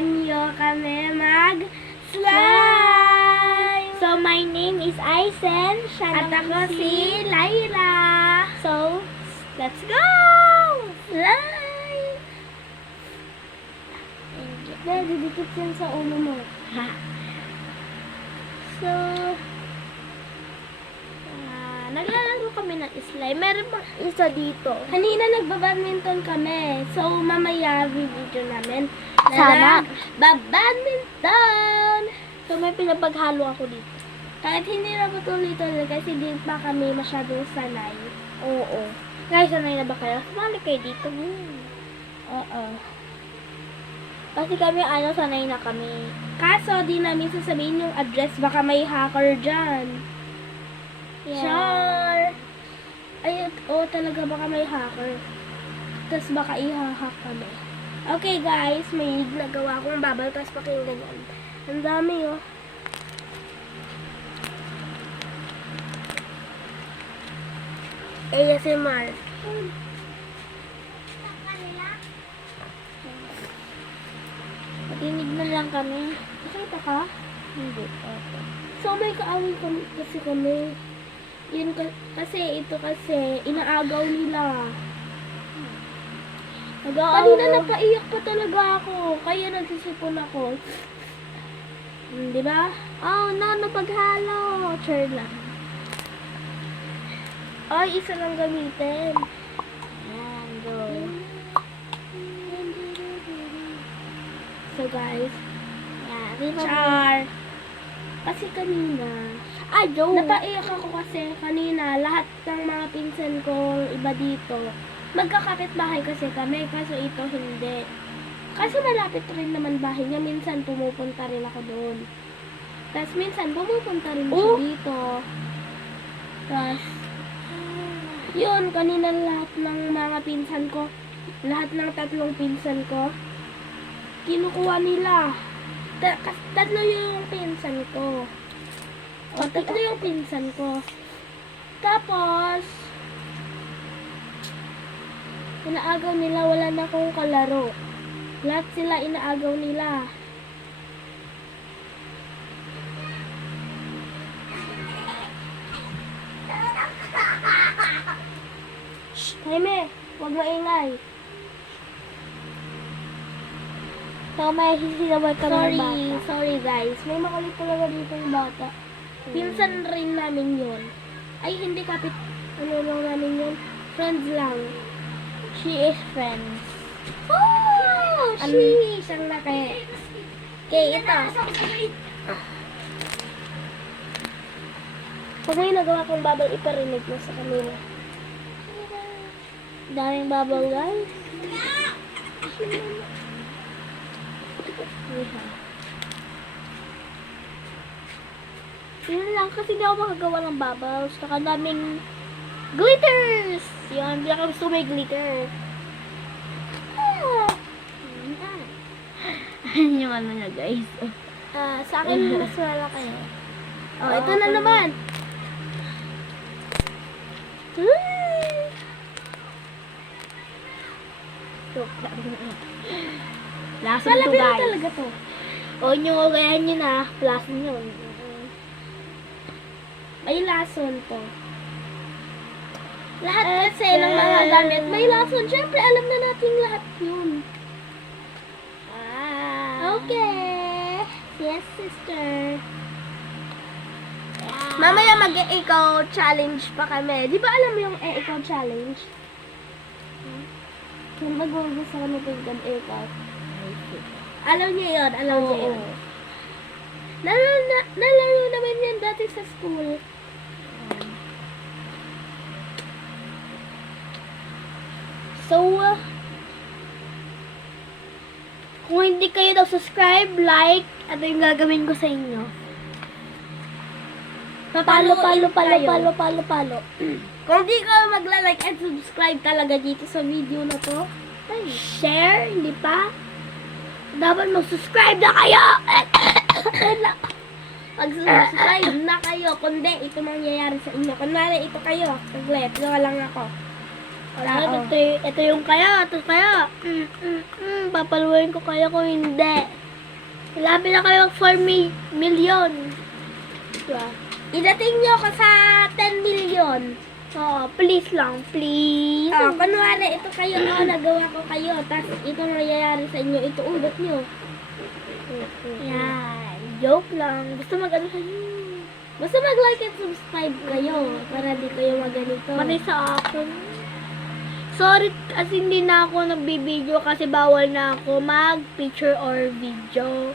turuan nyo kami mag-slime! So, my name is Aisen. Siya At naman ako si Lyra! So, let's go! Slime! Didikit yan sa ulo mo. So, naglalaro kami ng slime. Meron pa isa dito. Kanina nagbabadminton kami. So, mamaya video namin. Sana. Badminton! So, may pinapaghalo ako dito. Kahit hindi na patuloy-tuloy kasi di pa kami masyadong sanay. Oo. Guys, sanay na ba kayo? Sumali kayo dito. Oo. Kasi kami, sanay na kami. Kaso, di namin sasabihin yung address. Baka may hacker dyan. Char! Ay, talaga baka may hacker. Tapos baka i-hack kami. Okay guys, may nagawa akong bubble. Tapos pakinggan yan. Ang dami oh. ASMR. Patinig na lang kami. Nakita ka? Hindi. Okay. So may kaaway kasi kami. Yun kasi ito kasi inaagaw nila. Kanina napaiyak pa talaga ako. Kaya nagsisipon ako. Di ba? Oh, no, napaghalo. Char lang. Ay, isa lang gamitin. Ayan, go. So guys, Yan. char. Kasi kanina, napaiyak ako kasi kanina lahat ng mga pinsan ko iba dito. Magkakapit bahay kasi kami, kaso ito hindi. Kasi malapit rin naman bahay niya, minsan pumupunta rin ako doon. Tapos minsan pumupunta rin siya dito. Tapos, yun, kanina lahat ng mga pinsan ko, lahat ng 3 pinsan ko, kinukuha nila. Tatlo yung pinsan ko. Tatlo yung pinsan ko. Tapos, inaagaw nila, wala na akong kalaro. Lahat sila inaagaw nila. Shh, Jaime, huwag maingay. So, may hisilaway kami ng bata. Sorry guys. May makulit talaga dito yung bata. Pinsan rin namin yun. Ay, hindi kapit. Ano lang namin yun? Friends lang. She is friends. Oh! Siyang laki. Okay, ito. Pag may nagawa kong bubble, iparinig mo sa kanila. Daming bubble, guys. Yun lang, kasi di ako makagawa ng bubbles. Saka daming glitters! Yun, hindi ako gusto may glitter. Ayan yung ano niya, guys. Sa akin, mas wala kayo. Oh, ito na naman. Lason to, Malabi na guys. talaga to. O nyo, gayahin nyo na. Lason yun. May lason to. Lahat kasi ng mga gamit, may lason. Siyempre, alam na natin lahat yun. Okay. Yes, sister. Mamaya mag-e-eco challenge pa kami. Di ba alam mo yung e-eco challenge? Kung mag-gusto kami tingnan eco. Alam niya yun, alam niya yun. Nalaro naman yan dati sa school. So, kung hindi kayo daw subscribe, like, ano yung gagawin ko sa inyo? Palo. Kung di ka magla-like and subscribe talaga dito sa video na to, Share, hindi pa? Dapat mag-subscribe na kayo! mag-subscribe na kayo. Kundi, ito mangyayari sa inyo. Kunwari, ito kayo. Saglit, gawa lang ako. Ito yung kaya, ito kaya. Papaluin ko kaya kung hindi. Malapit na kayo mag 4 million. Diba? Idating nyo ako sa 10 million. Oo, please lang, please. Oh, kunwari, ito kayo, nagawa ko kayo. Tapos, ito nangyayari sa inyo, ito ulit nyo. Yan. Joke lang. Gusto mag-ano sa'yo. Basta mag-like and subscribe kayo para di kayo maganito. Pati sa akin. Sorry, kasi hindi na ako nagbibideo kasi bawal na ako mag-picture or video.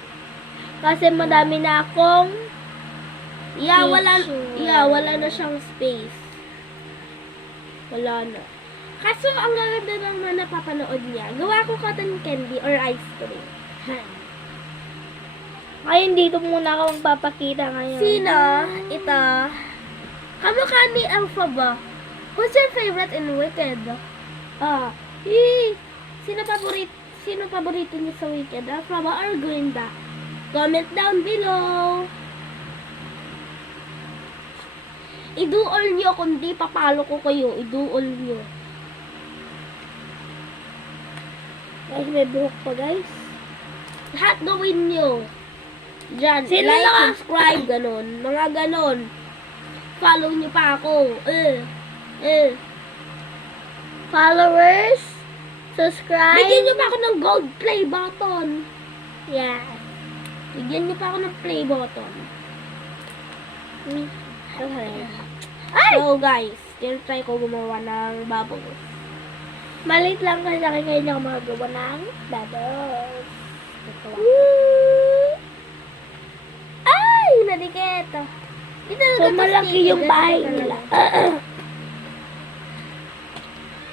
Kasi madami na akong picture. wala na siyang space. Wala na. Kaso, ang gaganda lang na napapanood niya. Gawa ko cotton candy or ice cream. Ngayon, dito muna ako magpapakita ngayon. Sino? Ito. Kamukha ni Alpha ba? Who's your favorite in Wicked? Sino paborito niyo sa Wicked? Alpha ba or Glinda? Comment down below. I-do-all nyo, kundi papalo ko kayo. I-do-all nyo. Guys, may buhok pa, guys. Lahat gawin nyo. Diyan, Sino like, na? subscribe, ganon. Mga ganon. Follow nyo pa ako. Followers, subscribe. Bigyan nyo pa ako ng gold play button. Yeah. Bigyan nyo pa ako ng play button. Okay. So, guys, try ko gumawa ng bubbles. Malit lang kasi laki kayo na magagawa ng bubbles. Ay, nadikit. So, malaki yung bahay nila.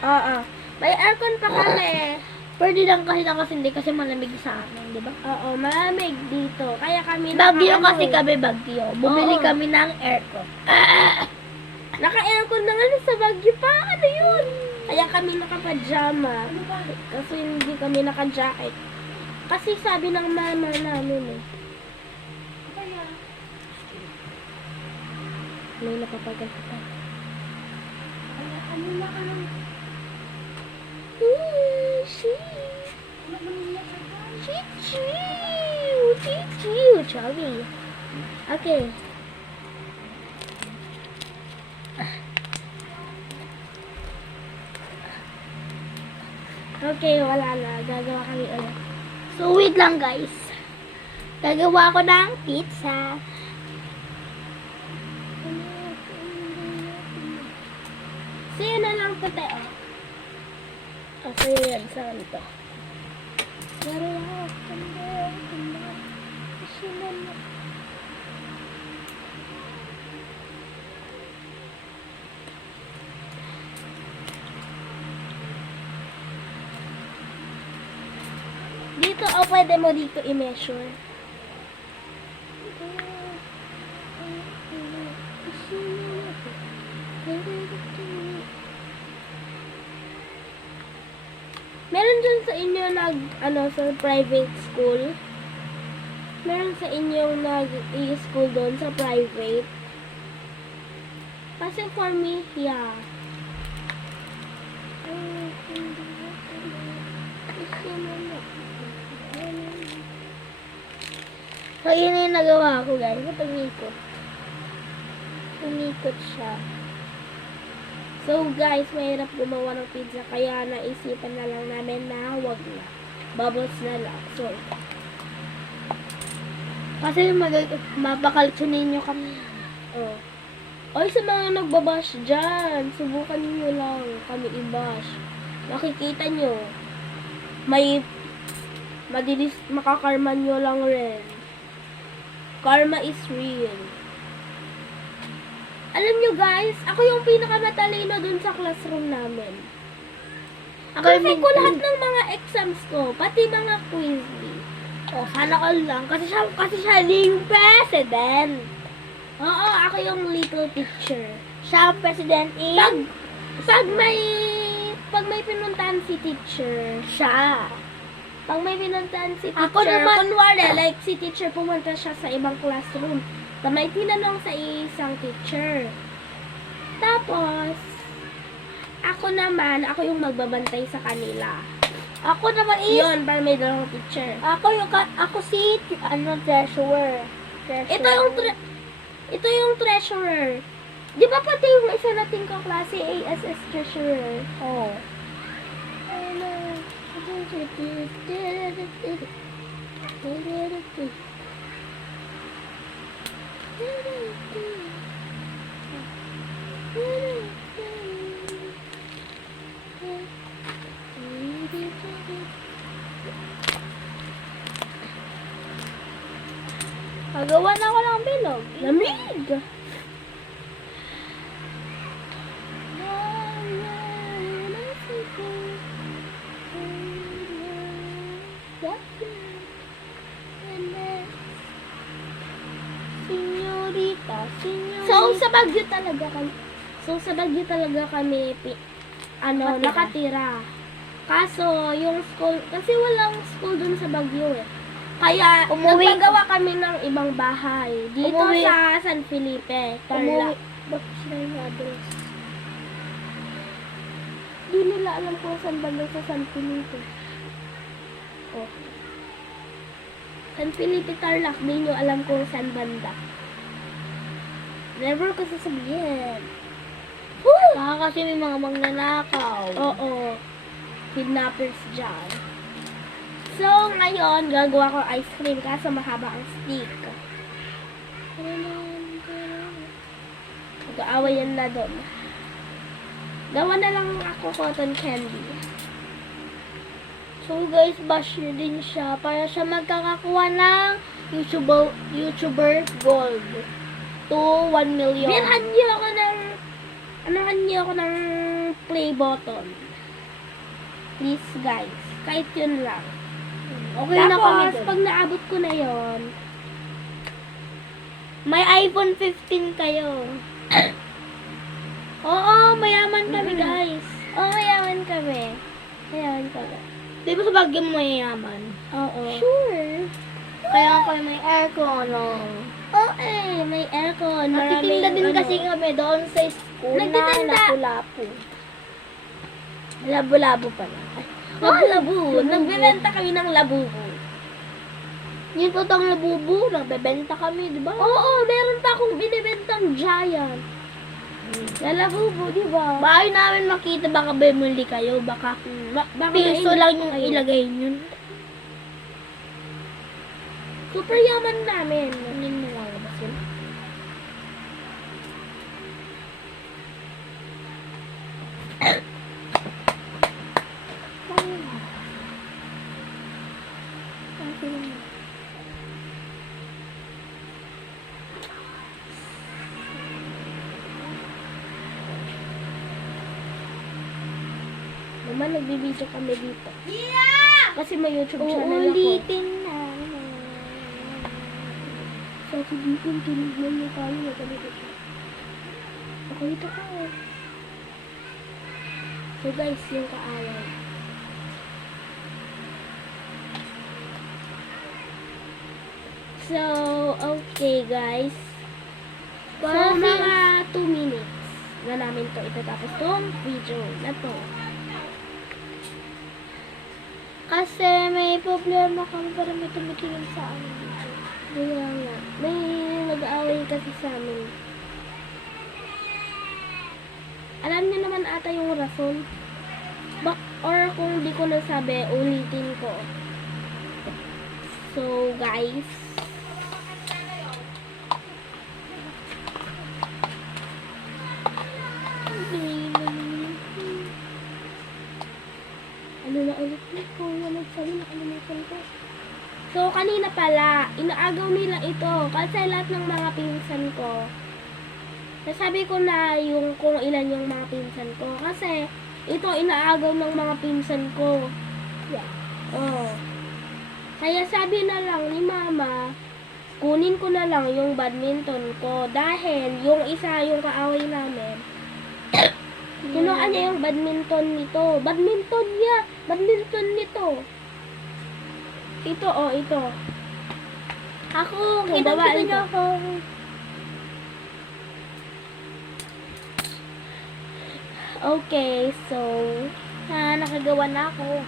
Oo. May aircon pa kami. Pwede lang kasi nakasindi kasi malamig sa amin, di ba? Oo, malamig dito. Kaya kami Bagyo naka- kasi kami bagyo. Bumili Oo. kami ng aircon. Naka-aircon na nga sa Baguio pa. Ano yun? Kaya kami naka-pajama. Kasi hindi kami naka-jacket. Kasi sabi ng mama namin eh. May napapagal pa. Ano na ka lang? Chubby. Okay. Okay, wala na. Gagawa kami ulit. So, wait lang guys. Gagawa ko ng pizza. Sa'yo na lang puti, oh. Okay, yan. Saan ito? Dito, o pwede mo dito i-measure. Meron dyan sa inyo sa private school? Meron sa inyo nag-i-school doon sa private? Kasi for me, yeah. So, yun na yung nagawa ko guys. Ito umikot. Umikot siya. So guys, mahirap gumawa ng pizza kaya naisipan na lang namin na wag na. Bubbles na lang. So, Kasi mapakalitsunin nyo kami. oh. Oy, sa mga nagbabash dyan, subukan niyo lang kami i-bash. Makikita nyo, may madilis makakarma nyo lang rin. Karma is real. Alam nyo guys, ako yung pinakamatalino dun sa classroom namin. Kasi ko lahat ng mga exams ko, pati mga quiz bee. Oh, sana all lang. Kasi siya yung president. Oo, ako yung little teacher. Siya ang president in... Pag may pinuntahan si teacher, Siya. pag may pinuntahan si teacher, Ako naman- kunwari, like si teacher pumunta siya sa ibang classroom, na may tinanong sa isang teacher. Tapos, ako yung magbabantay sa kanila. Ako naman is, Yun, para may dalawang teacher. ako si, treasurer. Ito yung treasurer. Di ba pati yung isa nating kaklase, ASS treasurer? Oh. Magawa na ako ng bilog. Lamig! Senyorita, senyorita. So, sa Baguio talaga kami, nakatira. Kaso, yung school, kasi walang school dun sa Baguio eh. Kaya, nagpagawa kami ng ibang bahay. Dito Umuwi. sa San Felipe, Tarlac. Bakit sila yung address? Di nila alam kung saan banda sa San Felipe. Oh. San Felipe, Tarlac, di nyo alam kung saan banda. Never ko sasabihin. Woo! Baka kasi may mga magnanakaw. Oo. Kidnappers dyan. So, ngayon, gagawa ko ice cream kaso mahaba ang stick. Mag-aawayan na doon. Gawa na lang ako cotton candy. So guys, bash nyo din siya para siya magkakakuha ng YouTuber Gold to 1 million. Bilhan niyo ako ng play button. Please guys. Kahit yun lang. Okay na kami Tapos, dun. pag naabot ko na yon, May iPhone 15 kayo. Oo, mayaman kami guys. mayaman kami. Mayaman kami. Di ba sa Baguio mayaman? Oo. Sure. Kaya kami may aircon, Oo may aircon. Nagtitinda din kasi kami doon sa school Nagtitinda. na lapu-lapu. Labo-labo pala. Labu. Nagbebenta kami ng labubu. Yung totoong labubu, nagbebenta kami, di ba? Oo, meron pa akong binibentang giant. Na labubu, di ba? Bahay namin makita, baka bumili kayo, baka Baka piso mainit lang yung kayo. ilagay yun. Super yaman namin. Ano yung nalalabas yun? Naman, nagbibideo kami dito. Kasi may YouTube channel ako. Uulitin na. So, sabihin, tinignan niyo tayo na kami dito. Ako dito ka. So, guys, yung kaaway. So, okay, guys. So, mga 2 minutes na namin to itatapos tong video na to. Kasi may problema kami para may tumitingin sa amin dito. Kaya nga, may nag-aaway kasi sa amin. Alam niyo naman ata yung rason. Or kung di ko nasabi, ulitin ko. So, guys. Ano na ulit ko? Ano nagsabi? Nakalimutan ko. So, kanina pala, inaagaw nila ito. Kasi lahat ng mga pinsan ko, nasabi ko na yung kung ilan yung mga pinsan ko. Kasi, ito inaagaw ng mga pinsan ko. Yeah. Oh. Kaya sabi na lang ni mama, kunin ko na lang yung badminton ko. Dahil yung isa, yung kaaway namin, kinuha niya yung badminton nito. Badminton niya! Badminton nito. Ito, ito. Ako, Ito, kita babae niyo ko. ako. Okay, so, Nakagawa na ako.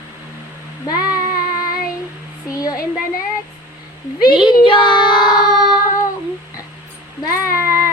Bye! See you in the next Video! Bye!